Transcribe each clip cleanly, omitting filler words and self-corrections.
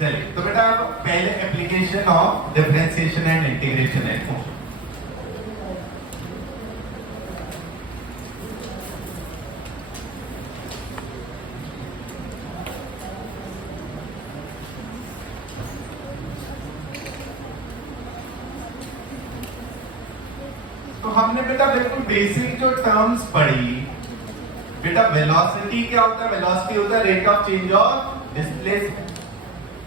चलिए तो बेटा अब पहले application of differentiation and integration है। तो हमने बेटा बिल्कुल बेसिक जो टर्म्स पढ़ी बेटा, वेलोसिटी क्या होता है? वेलोसिटी होता है rate of change of displacement,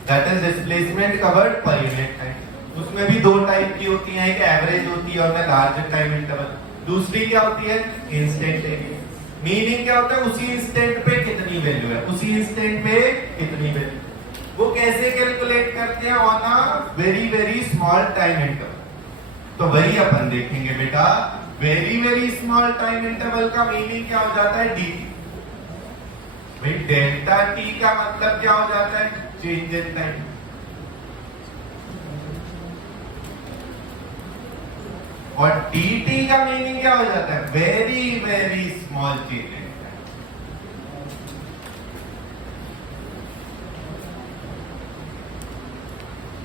that is displacement covered per unit time. उसमें भी दो टाइप की होती हैं, एक एवरेज होती है और लार्जर टाइम इंटरवल, दूसरी क्या होती है? इंस्टेंटेनियस। मीनिंग क्या होता है? उसी इंस्टेंट पे कितनी वैल्यू है, उसी इंस्टेंट पे कितनी वैल्यू। वो कैसे कैलकुलेट करते हैं? On a very very small time interval. तो वही अपन देखेंगे बेटा। Very very small time interval का मीनिंग क्या हो जाता है? डी। भाई डेल्टा टी का मतलब क्या हो जाता है? Change in time. और dt का मीनिंग क्या हो जाता है? Very very small change in time.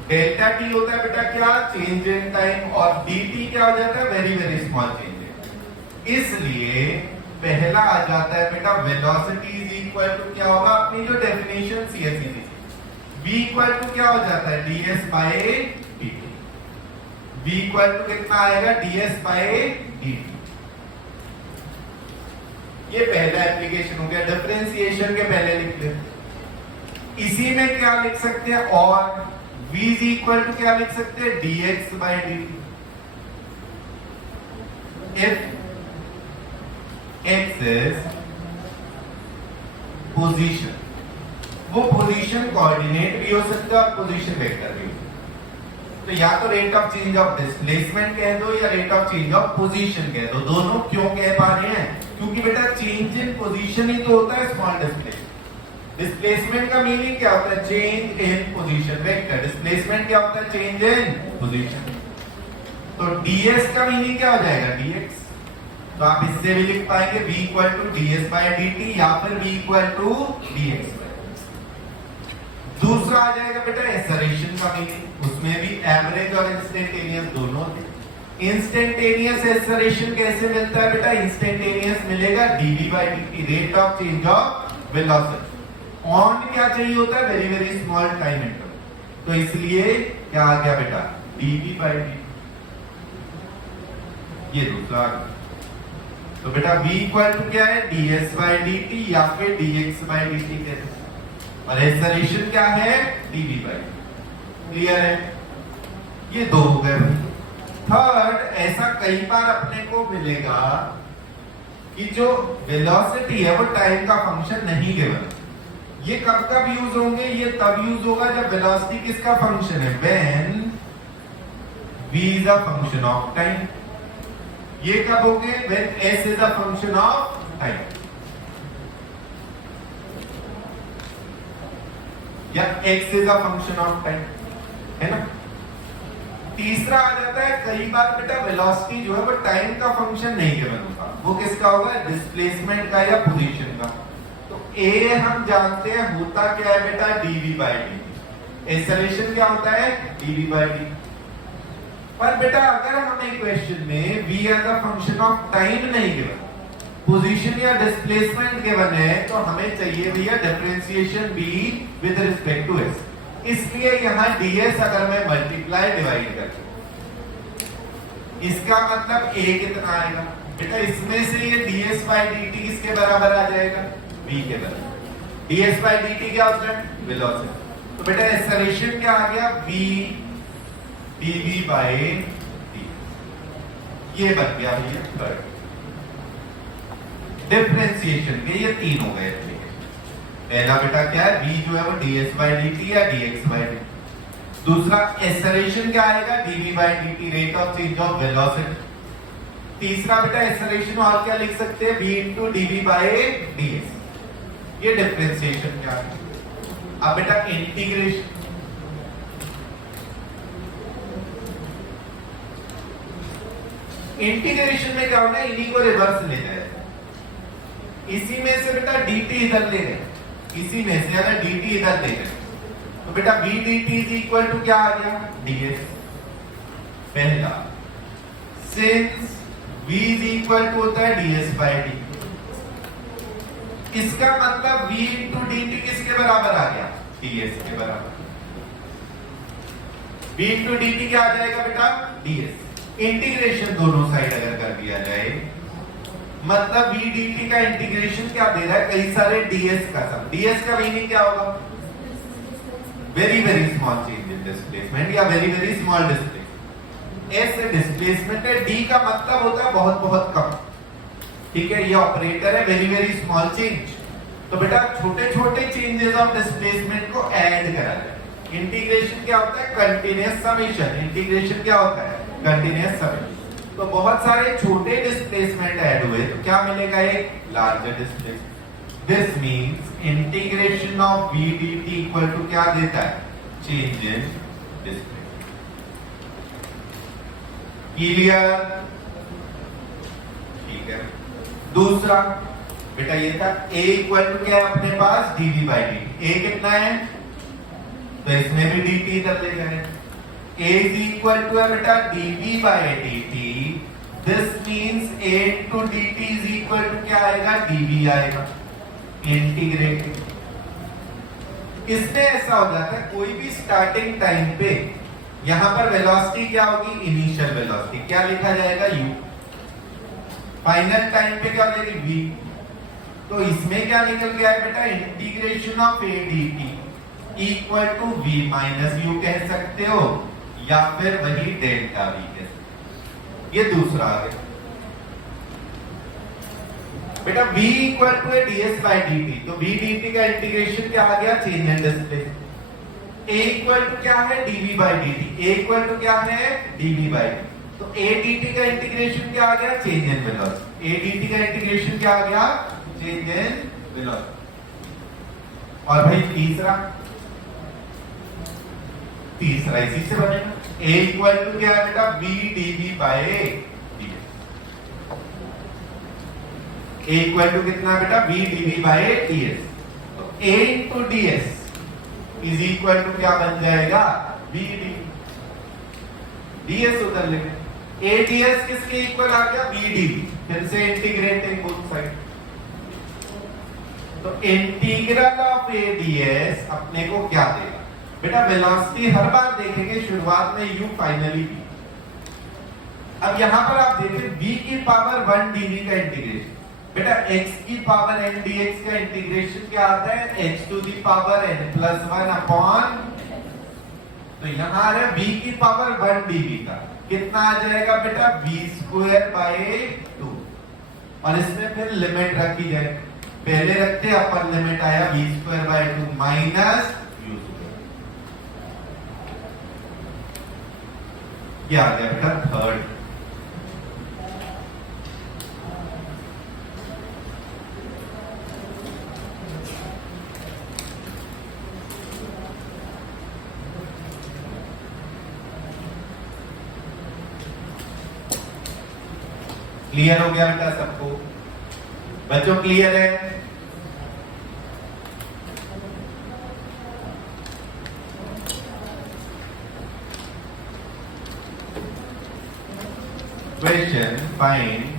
Delta T होता है बेटा क्या? Change in time. और dt क्या हो जाता है? Very very small change in time. इसलिए पहला आ जाता है बेटा वेलोसिटी इज इक्वल टू क्या होगा? अपनी जो डेफिनेशन सी है सीधी, v इक्वल टू क्या हो जाता है? ds by dt। v equal to कितना आएगा? ds by dt। ये पहला एप्लीकेशन हो गया। डिफरेंशिएशन के पहले लिख ले। इसी में क्या लिख सकते हैं? और v इज इक्वल टू क्या लिख सकते हैं? dx by dt। if x is position, वो पोजीशन कोऑर्डिनेट भी हो सकता है और पोजीशन वेक्टर भी हो सकता है। तो या तो rate of change of displacement कह दो या rate of change of position कह दो। दोनों क्यों कह पा रहे हैं? क्योंकि बेटा चेंज इन पोजीशन ही तो होता है स्मॉल डिस्प्लेसमेंट। डिस्प्लेसमेंट का मीनिंग क्या होता है? Change in position vector. Displacement क्या होता है? Change in position. तो ds का मीनिंग क्या हो जाएगा? dx। तो आप इससे भी लिख पाएंगे v equal to ds by dt या फिर v इक्वल टू dx। दूसरा आ जाएगा बेटा एक्सेलरेशन का मीनिंग। उसमें भी एवरेज और इंस्टेंटेनियस दोनों थे। इंस्टेंटेनियस एक्सेलरेशन कैसे मिलता है बेटा? इंस्टेंटेनियस मिलेगा dv by dt, rate of change of velocity. On क्या चाहिए होता है? Very very small time interval. तो इसलिए क्या आ गया बेटा? dv by dt। ये दूसरा। तो बेटा v इक्वल टू क्या है? ds बाय dt या फिर dx बाय dt कहते हैं। और एक्सेलरेशन क्या है? dv by dt। क्लियर है? ये दो हो गए। थर्ड, ऐसा कई बार अपने को मिलेगा कि जो वेलोसिटी है वो टाइम का फंक्शन नहीं गिवन। ये कब कब यूज होंगे? ये तब यूज होगा जब वेलोसिटी किसका फंक्शन है? When v is a function of time. ये कब होंगे? when s is a function of time या x is a function of time, है ना। तीसरा आ जाता है कई बार बेटा वेलोसिटी जो है वो टाइम का फंक्शन नहीं गिवन होगा। वो किसका होगा? डिस्प्लेसमेंट का या पोजीशन का। तो a हम जानते हैं होता क्या है बेटा? dv by dt। एक्सेलरेशन क्या होता है? dv by dt। पर बेटा अगर हमें क्वेश्चन में v as a function of time नहीं गिवन, पोजीशन या डिस्प्लेसमेंट गिवन है, तो हमें चाहिए भैया डिफरेंशिएशन भी विद रिस्पेक्ट टू s। इसलिए यहां ds अगर मैं मल्टीप्लाई डिवाइड कर, इसका मतलब a कितना आएगा बेटा? इसमें से ये ds बाय dt किसके बराबर आ जाएगा? v के बराबर। ds बाय dt क्या होता है? वेलोसिटी। तो बेटा एक्सेलरेशन क्या आ गया? v dv by dt। ये बन गया भैया थर्ड। डिफरेंशिएशन के ये तीन हो गए। पहला बेटा क्या है? v जो है वो ds बाय dt या dx बाय dt। दूसरा एक्सेलरेशन क्या आएगा? dv by dt, rate of change of velocity. तीसरा बेटा एक्सेलरेशन और क्या लिख सकते हैं? v into dv by dx। ये डिफरेंशिएशन क्या है? अब बेटा इंटीग्रेशन। इंटीग्रेशन में क्या होता है? इन्हीं को रिवर्स ले जाए। इसी में से बेटा dt इधर ले गए, इसी में से अगर dt इधर ले गए तो बेटा v dt is equal to क्या आ गया ds पहला, since v is equal to होता है ds बाय dt, इसका मतलब v इंटू dt किसके बराबर आ गया ds के बराबर। v इंटू dt क्या आ जाएगा बेटा ds। इंटीग्रेशन दोनों साइड अगर कर दिया जाए मतलब v dt का इंटीग्रेशन क्या दे रहा है कई सारे ds का सम। ds का मीनिंग क्या होगा very very small change in displacement या वेरी वेरी स्मॉल डिस्प्लेसमेंट। ऐसे डिस्प्लेसमेंट है, d का मतलब होता है बहुत बहुत कम, ठीक है, ये ऑपरेटर है वेरी वेरी स्मॉल चेंज। तो बेटा छोटे छोटे चेंजेस ऑफ डिस्प्लेसमेंट को ऐड करा जाए। इंटीग्रेशन क्या होता है कंटीन्यूअस समेशन, इंटीग्रेशन क्या होता है कंटीन्यूअस समेशन। तो बहुत सारे छोटे डिस्प्लेसमेंट ऐड हुए तो क्या मिलेगा एक larger displacement. This means integration of v dt equal to क्या देता है चेंज इन डिस्प्लेसमेंट। क्लियर, ठीक है। दूसरा बेटा ये था a इक्वल टू क्या है अपने पास dv बाई dt। a कितना है तो इसमें भी dt इधर ले जाए। a इज इक्वल टू है बेटा dv by dt। This means a into dt is equal to क्या आएगा dv आएगा। इंटीग्रेटिंग इसमें ऐसा हो जाता है कोई भी स्टार्टिंग टाइम पे यहां पर वेलोसिटी क्या होगी इनिशियल वेलोसिटी क्या लिखा जाएगा u, फाइनल टाइम पे क्या हो जाएगी v। तो इसमें क्या निकल गया है बेटा integration of a dt equal to v minus u कह सकते हो या फिर वही डेल्टा v कह सकते हो। ये दूसरा आ गया बेटा v equal to ds by dt। तो v dt का इंटीग्रेशन क्या आ गया change in displacement. a equal to क्या है dv by dt, a equal to क्या है dv बाय dt। तो a dt का इंटीग्रेशन क्या आ गया change in velocity. a dt का इंटीग्रेशन क्या आ गया चेंज इन वेलोसिटी। और भाई तीसरा इसी से बनेगा a इक्वल टू क्या है बेटा v dv by a equal to कितना बेटा v dv बाय ds। तो a into ds is equal to क्या बन जाएगा v dv। ds उधर लेंगे a ds किसके इक्वल आ गया v dv। फिर से इंटीग्रेटिंग बोथ साइड। तो इंटीग्रल ऑफ a ds अपने को क्या देगा बेटा वेलोसिटी हर बार देखेंगे शुरुआत में u फाइनली v। अब यहां पर आप देखें v की पावर 1 dv का इंटीग्रेशन बेटा x की पावर n dx का इंटीग्रेशन क्या आता है h to the power n plus 1 upon. तो यहां आ रहा है v की पावर 1 dv का कितना आ जाएगा बेटा v स्क्वायर बाय 2। और इसमें फिर लिमिट रखी जाए, पहले रखते अपन लिमिट आया v square by 2 minus u square. क्या आ गया बेटा थर्ड। क्लियर हो गया बेटा सबको बच्चों क्लियर है। क्वेश्चन फाइंड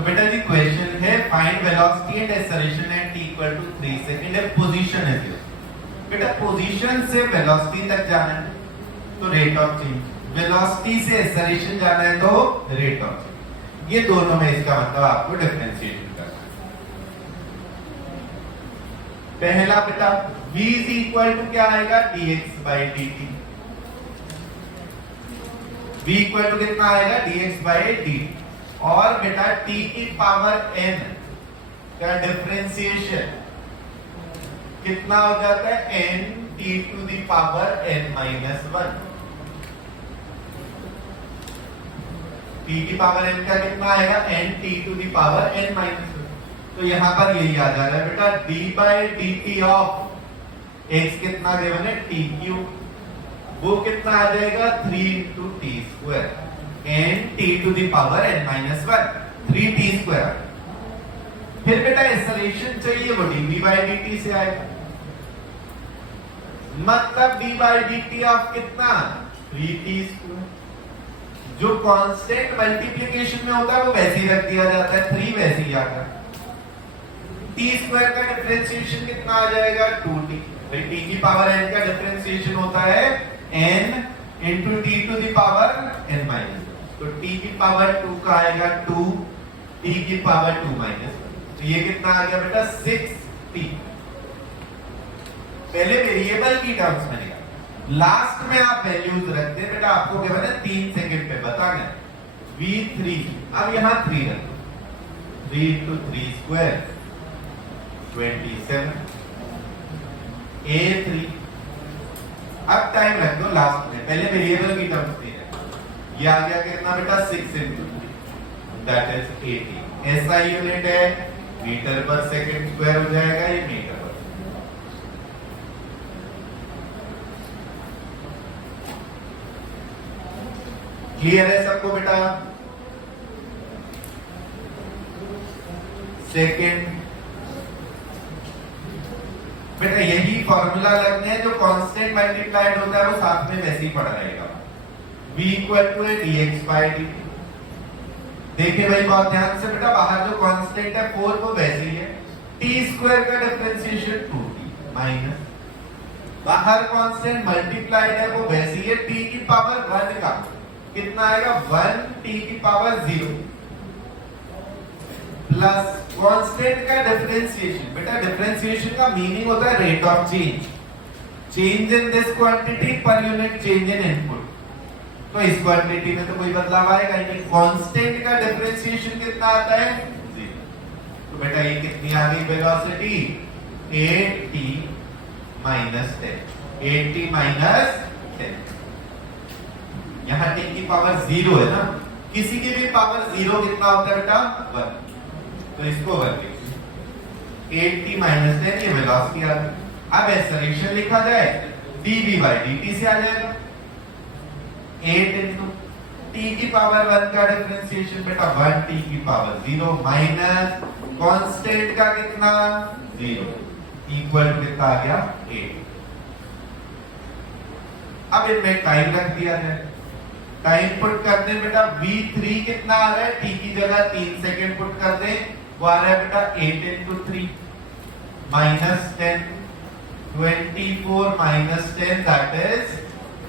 तो बेटा जी क्वेश्चन है find velocity and acceleration at t equal to 3 second है, पोजीशन है ये। बेटा पोजीशन से वेलोसिटी तक जाना है तो रेट ऑफ चेंज, वेलोसिटी से एक्सेलरेशन जाना है तो रेट ऑफ चेंज। ये दोनों में इसका मतलब आपको डिफरेंशिएशन करना है। पहला बेटा v इज इक्वल टू क्या आएगा dx by dt। v equal to कितना आएगा dx बाई dt। और बेटा t की पावर n का डिफरेंशिएशन कितना हो जाता है n t to the power n minus 1। t की पावर n का कितना आएगा n t to the power n minus 1। तो यहां पर यही आ जा रहा है बेटा d by dt of x कितना गिवन है t क्यूब, वो कितना आ जाएगा 3 into t square n t to the power n minus 1 3t square. फिर बेटा एक्सेलरेशन चाहिए वो dv बाई dt से आएगा, मतलब d बाई dt ऑफ कितना 3t स्क्वायर। जो कांस्टेंट मल्टीप्लिकेशन में होता है वो वैसे ही रख दिया जाता है, 3 वैसे ही आता है। t स्क्वायर का डिफरेंशिएशन कितना आ जाएगा 2t। भाई t की पावर n का डिफरेंशिएशन होता है n into t to the power n minus, तो t की पावर 2 का आएगा 2, t की पावर 2 माइनस, तो ये कितना आ गया बेटा 6t। पहले वेरिएबल की टर्म्स में निकाल, लास्ट में आप वैल्यूज रख दे बेटा। आपको क्या बना 3 सेकंड पे बताना v3, अब यहां 3 रख दो, 3 इंटू 3 स्क्वायर 27 a3। अब टाइम रख दो लास्ट में, पहले वेरिएबल की टर्म्स में ये आ गया कितना बेटा 6 इंटू 3 दैट इज 80। ऐसा यूनिट है मीटर पर सेकंड स्क्वायर हो जाएगा, ये मीटर पर। क्लियर है सबको बेटा? सेकंड बेटा यही फॉर्मूला लगने हैं, जो कांस्टेंट मल्टीप्लाइड होता है वो साथ में वैसे ही पड़ा रहेगा। v इक्वल टू है dx बाई dt। देखिए भाई बहुत ध्यान से बेटा, बाहर जो कांस्टेंट है 4 वो वैसे ही है, t स्क्वायर का डिफरेंशिएशन 2t माइनस, बाहर कांस्टेंट मल्टीप्लाइड है वो वैसे ही है, t की पावर 1 का कितना आएगा 1 t की पावर 0 प्लस कांस्टेंट का डिफरेंशिएशन। बेटा डिफरेंशिएशन का मीनिंग होता है rate of change, change in this quantity per unit change in input. तो इस क्वांटिटी में तो कोई बदलाव आएगा ही नहीं। कांस्टेंट का डिफरेंशिएशन कितना आता है 0। तो बेटा ये कितनी आ गई velocity 8t minus 10, 8t minus 10। यहां t की पावर 0 है ना, किसी की भी पावर 0 कितना होता है बेटा 1, तो इसको 1 लिखिए 8t माइनस 10 ये वेलोसिटी आ गई। अब एक्सेलरेशन लिखा जाए dv बाई dt से आ जाएगा 8 इंटू t की पावर 1 का डिफरेंशिएशन बेटा 1t की पावर 0 माइनस कांस्टेंट का कितना 0 इक्वल टू कितना आ गया 8। अब इनमें टाइम रख दिया जाए, टाइम पुट करते हैं बेटा v3 कितना आ रहा है, t की जगह 3 सेकंड पुट कर दें, वो आ रहा है बेटा 8 into 3 minus 10, 24 minus 10 that is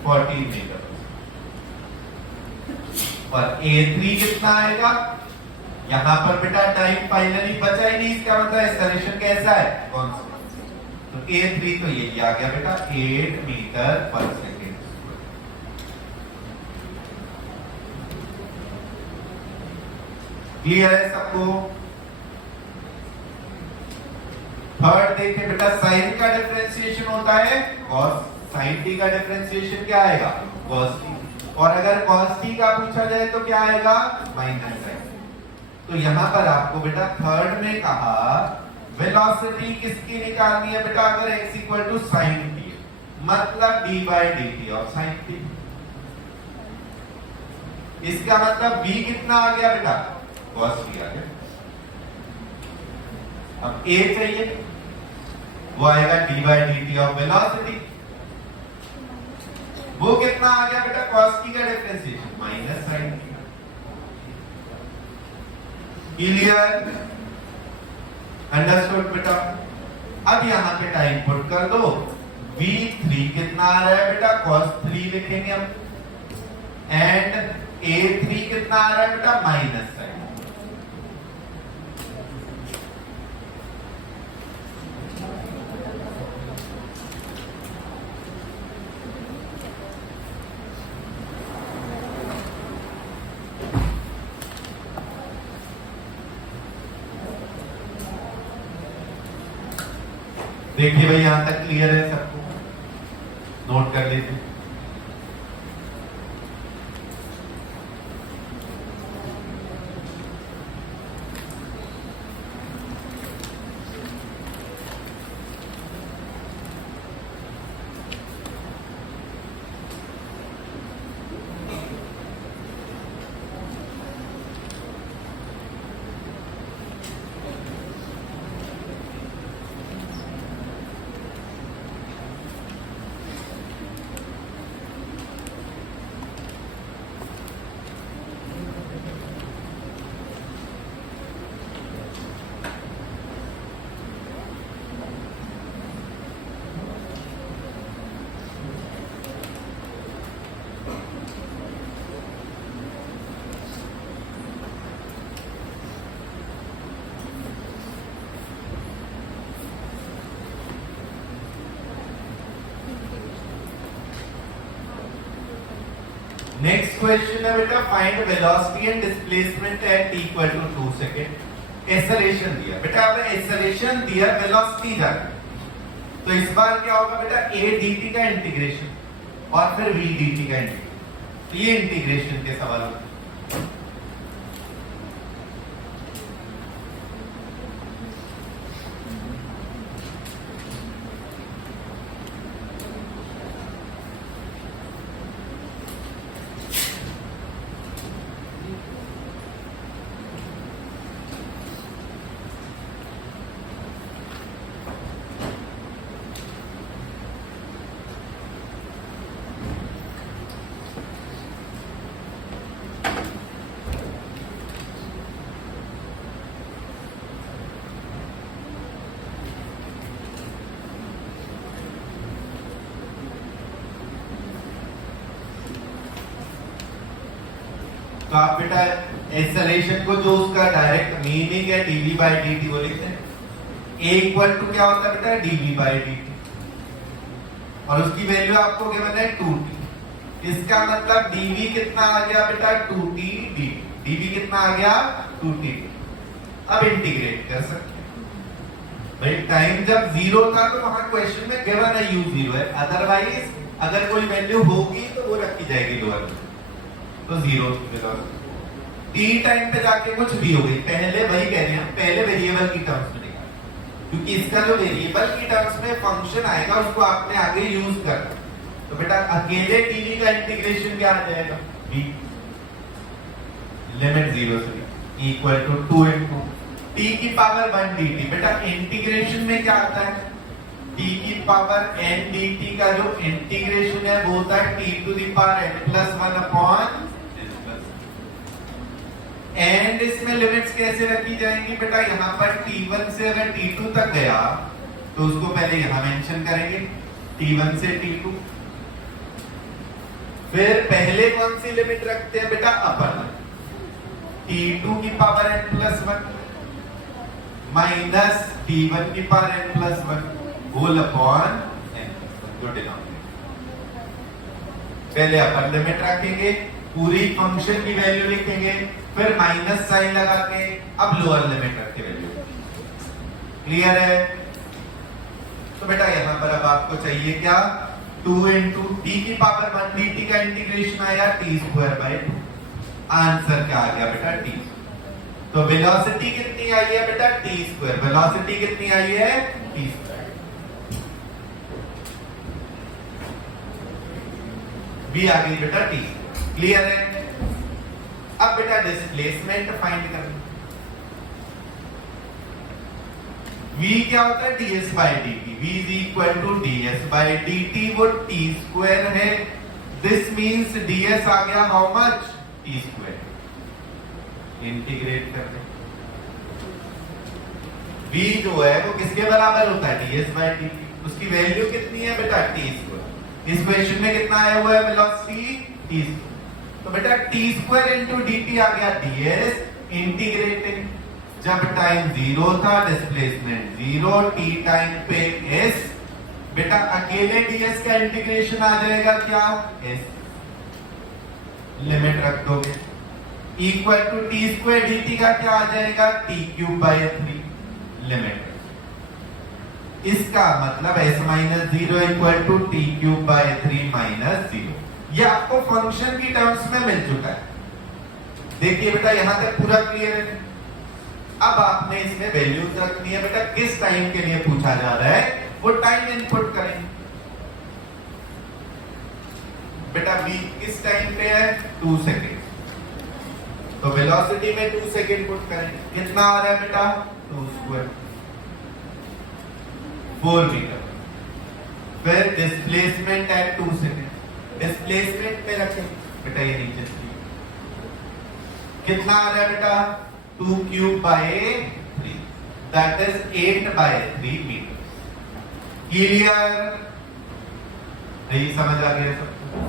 14 metre. और a3 कितना आएगा, यहां पर बेटा टाइम फाइनली बचा ही नहीं, इसका मतलब एक्सेलरेशन कैसा है कांस्टेंट। तो a3 तो यही आ गया बेटा 8 मीटर पर सेकंड। क्लियर है सबको? थर्ड देखिए बेटा साइन का डिफरेंशिएशन होता है cos, साइन t का डिफरेंशिएशन क्या आएगा cos t, और अगर cos t का पूछा जाए तो क्या आएगा माइनस साइन। तो यहां पर आपको बेटा थर्ड में कहा वेलोसिटी किसकी निकालनी है बेटा, अगर x equal to sine t मतलब d by dt of sine t। इसका मतलब v कितना आ गया बेटा cos t आ गया। अब a चाहिए, वो आएगा d by dt of velocity, वो कितना आ गया बेटा cos t का differentiation minus sine t। Clear, understood बेटा। अब यहाँ पे टाइम पुट कर दो, V3 कितना आ रहा है बेटा, cos3 लिखेंगे हम, एंड A3 कितना आ रहा है बेटा, माइनस साइन। देखिए भाई यहां तक क्लियर है सबको, नोट कर लीजिए। नेक्स्ट क्वेश्चन है बेटा, find velocity and displacement at equal to 2 second. Acceleration दिया बेटा, अब एक्सेलरेशन दिया, वेलोसिटी जानी, तो इस बार क्या होगा बेटा, a dt का इंटीग्रेशन और फिर v dt का इंटीग्रेशन। तो ये इंटीग्रेशन के सवाल होते हैं। तो आप बेटा एक्सेलरेशन को जो उसका डायरेक्ट मीनिंग है dv बाई dt वो लिखते हैं। a इक्वल टू क्या होता है बेटा, dv बाई dt, और उसकी वैल्यू आपको गिवन है 2t। इसका मतलब dv कितना आ गया बेटा, 2t dt। dv कितना आ गया, 2t। अब इंटीग्रेट कर सकते हैं भाई। टाइम जब जीरो था तो वहां क्वेश्चन में गिवन है u जीरो है, अदरवाइज अगर कोई वैल्यू होगी तो वो रखी जाएगी लोअर में, तो जीरो। टी टाइम पे जाके कुछ भी हो गई, पहले वही कह रहे हैं, पहले वेरिएबल की टर्म्स में देखा, क्योंकि इसका जो वेरिएबल की टर्म्स में फंक्शन आएगा उसको आपने आगे यूज करना। तो बेटा अकेले टीवी का इंटीग्रेशन क्या आ जाएगा, v लिमिट 0 से इक्वल टू 2 इनटू t की पावर 1 dt। बेटा इंटीग्रेशन में क्या आता है, t की पावर n dt का जो इंटीग्रेशन है वो होता है t to the power n plus 1 upon and इसमें लिमिट्स कैसे रखी जाएंगी बेटा, यहाँ पर t1 से अगर t2 तक गया तो उसको पहले यहाँ मेंशन करेंगे, t1 से t2। फिर पहले कौन सी लिमिट रखते हैं बेटा, अपर, t2 की power n plus 1 minus t1 की power n plus 1 whole upon n को डिनोमिनेटर। पहले अपर लिमिट रखेंगे, पूरी फंक्शन की वैल्यू लिखेंगे, फिर माइनस साइन लगा के अब लोअर लिमिट रख के वैल्यू। क्लियर है? तो बेटा यहां पर अब आपको चाहिए क्या, 2 इंटू टी की पावर 1 dt का इंटीग्रेशन आया t स्क्वायर बाय 2। आंसर क्या आ गया बेटा, t। तो वेलोसिटी कितनी आई है बेटा, t स्क्वायर। वेलोसिटी कितनी आई है, t स्क्वायर। b आ गई बेटा t। क्लियर है? अब बेटा डिस्प्लेसमेंट फाइंड करना। v क्या होता है, ds by dt। v is equal to ds by dt, वो t स्क्वायर है। दिस मींस ds आ गया how much, t square. Integrate करते v जो है वो किसके बराबर होता है ds बाय dt। उसकी वैल्यू कितनी है बेटा t स्क्वायर। इस क्वेश्चन में कितना आया हुआ है वेलोसिटी t स्क्वायर। तो बेटा t स्क्वायर इनटू dt आ गया ds इंटीग्रेटिंग। जब टाइम 0 था डिस्प्लेसमेंट 0, t टाइम पे s, बेटा अकेले ds का इंटीग्रेशन आ जाएगा क्या s, लिमिट रख दोगे equal to t square dt का क्या आ जाएगा t क्यूब बाय 3 लिमिट। इसका मतलब s minus 0 equal to t cube by 3 minus 0। ये आपको फंक्शन की टर्म्स में मिल चुका है। देखिए बेटा यहां तक पूरा क्लियर है। अब आपने इसमें वैल्यूज रखनी है बेटा, किस टाइम के लिए पूछा जा रहा है वो टाइम इनपुट करेंगे। बेटा v किस टाइम पे है 2 सेकेंड, तो वेलोसिटी में 2 सेकेंड पुट करेंगे। कितना आ रहा है बेटा 2 स्क्वायर 4 मीटर। फिर डिस्प्लेसमेंट एट 2 सेकेंड, डिस्प्लेसमेंट में रखें बेटा ये नीचे कितना आ रहा है बेटा 2 cube by 3 that is 8 by 3 metre. Clear? यही समझ आ गया सबको।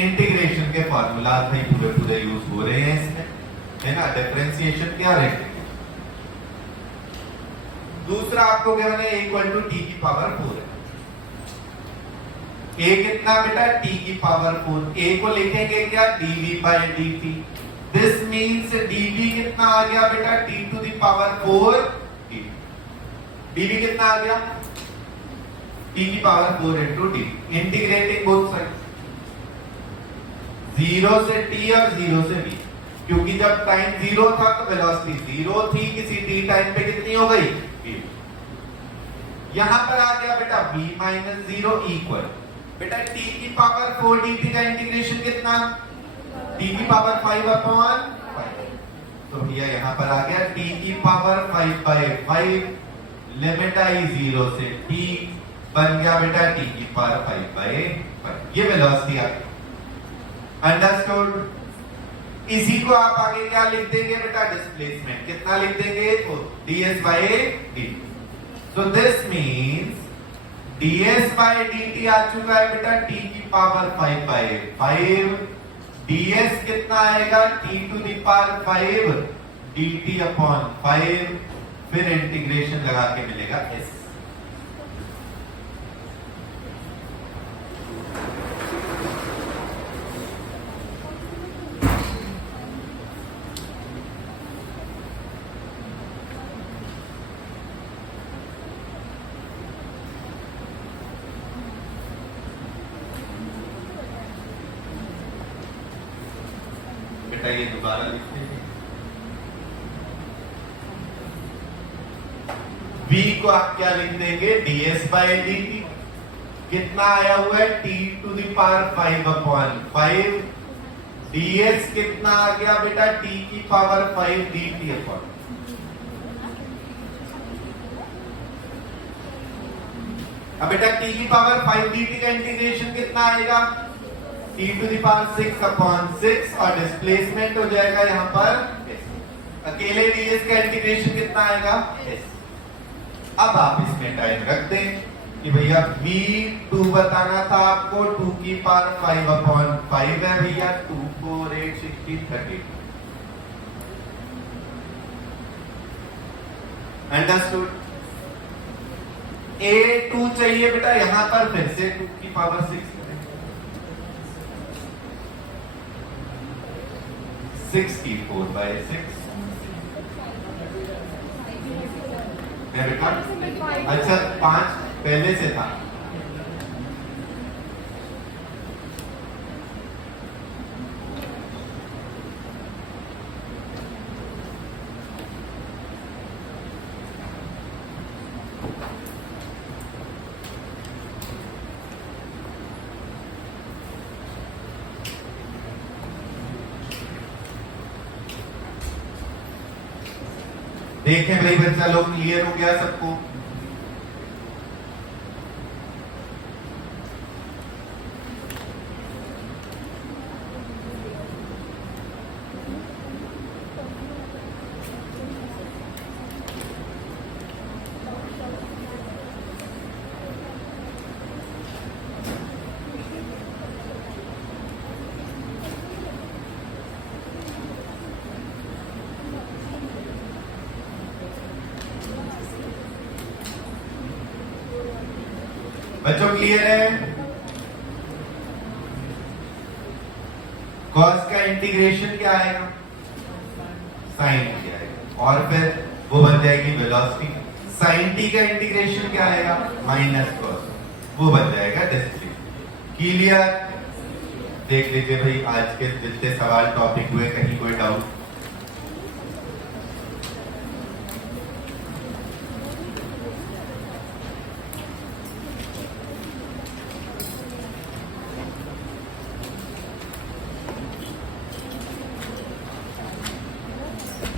इंटीग्रेशन के फॉर्मूलाज नहीं पूरे पूरे यूज हो रहे हैं इसमें, है ना, डिफरेंशिएशन क्या है। दूसरा आपको क्या होना है इक्वल टू टी की पावर 4 है। a कितना बेटा t की पावर 4, a को लिखेंगे क्या dv by dt। This means dv कितना आ गया बेटा t to the power 4 dt। dv कितना आ गया t की power 4 into dt। Integrating both side 0 से t और 0 से v, क्योंकि जब टाइम 0 था तो वेलोसिटी 0 थी, किसी t टाइम पे कितनी हो गई v। यहां पर आ गया बेटा v माइनस 0 इक्वल बेटा t की पावर 4 dt का इंटीग्रेशन कितना t की पावर 5 अपॉन 5। तो भैया यहां पर आ गया t की पावर 5 बाय 5, लिमिट आई 0 से t, बन गया बेटा t की पावर 5 बाय 5। ये वेलोसिटी आ गई। अंडरस्टूड? इसी को आप आगे क्या लिख देंगे बेटा डिस्प्लेसमेंट कितना लिख देंगे तो ds by dt। So this means ds by dt आ चुका है बेटा t की पावर 5 बाय 5। ds कितना आएगा t to the power 5 dt upon 5, फिर इंटीग्रेशन लगा के मिलेगा s। ये दोबारा लिखते हैं। v को आप क्या लिख देंगे ds बाय dt। कितना आया हुआ है t to the power 5 upon 5। ds कितना आ गया बेटा t की पावर 5 dt अपॉन। अब बेटा t की पावर 5 dt का इंटीग्रेशन कितना आएगा t to the power 6 upon 6, और डिस्प्लेसमेंट हो जाएगा यहां पर अकेले ds का इंटीग्रेशन कितना आएगा s। अब आप इसमें टाइम रख दें कि भैया v2 बताना था आपको 2 की पावर 5 अपॉन 5 है भैया 2 4 8 16 32। अंडरस्टूड? a2 चाहिए बेटा यहां पर फिर से 2 की पावर 6 64 बाय 6 है बेटा। अच्छा 5 पहले से था। देखें भाई बच्चा लोग क्लियर हो गया सबको? बच्चों क्लियर है? कॉस का इंटीग्रेशन क्या आएगा? साइन टी आएगा, और फिर वो बन जाएगी वेलोसिटी। साइन टी का इंटीग्रेशन क्या आएगा? माइनस कॉस, वो बन जाएगा डिस्प्लेसमेंट। क्लियर? देख लीजिए भाई, आज के जितने सवाल टॉपिक हुए, कहीं कोई डाउट